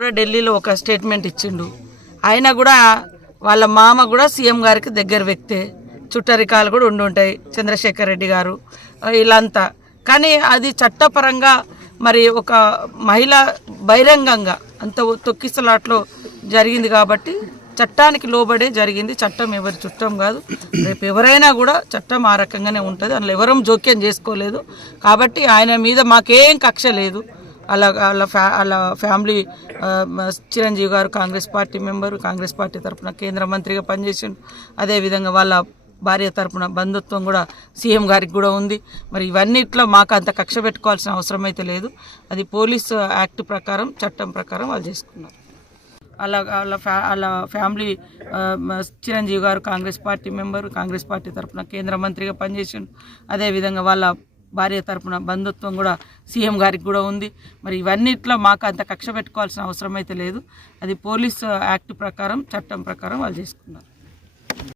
కూడా ఢిల్లీలో ఒక స్టేట్మెంట్ ఇచ్చిండు. ఆయన కూడా వాళ్ళ మామ కూడా సీఎం గారికి దగ్గర వ్యక్తే. చుట్టరికాలు కూడా ఉండి ఉంటాయి చంద్రశేఖర్ రెడ్డి గారు ఆ, వీళ్ళంతా. కానీ అది చట్టపరంగా మరి ఒక మహిళ బహిరంగంగా అంత తొక్కిసలాట్లో జరిగింది కాబట్టి చట్టానికి లోబడే జరిగింది. చట్టం ఎవరి చుట్టం కాదు. రేపు ఎవరైనా కూడా చట్టం ఆ రకంగానే ఉంటుంది. అందులో ఎవరూ జోక్యం చేసుకోలేదు. కాబట్టి ఆయన మీద మాకేం కక్ష లేదు. అలా వాళ్ళ ఫ్యా వాళ్ళ family Chiranjeevi garu Congress party member Congress party తరఫున కేంద్ర మంత్రిగా పనిచేసిండు. అదేవిధంగా వాళ్ళ భార్య తరపున బంధుత్వం కూడా సీఎం గారికి కూడా ఉంది. మరి ఇవన్నిట్లో మాకు అంత కక్ష పెట్టుకోవాల్సిన అవసరం అయితే లేదు. అది పోలీస్ యాక్ట్ ప్రకారం చట్టం ప్రకారం వాళ్ళు చేసుకున్నారు. అలా వాళ్ళ ఫ్యా వాళ్ళ family Chiranjeevi garu Congress party member Congress party తరఫున కేంద్ర మంత్రిగా పనిచేసిండు. అదేవిధంగా వాళ్ళ భార్య తరపున బంధుత్వం కూడా సీఎం గారికి కూడా ఉంది. మరి ఇవన్నిట్లో మాకు అంత కక్ష పెట్టుకోవాల్సిన అవసరం అయితే లేదు. అది పోలీస్ యాక్ట్ ప్రకారం చట్టం ప్రకారం వాళ్ళు చేసుకున్నారు.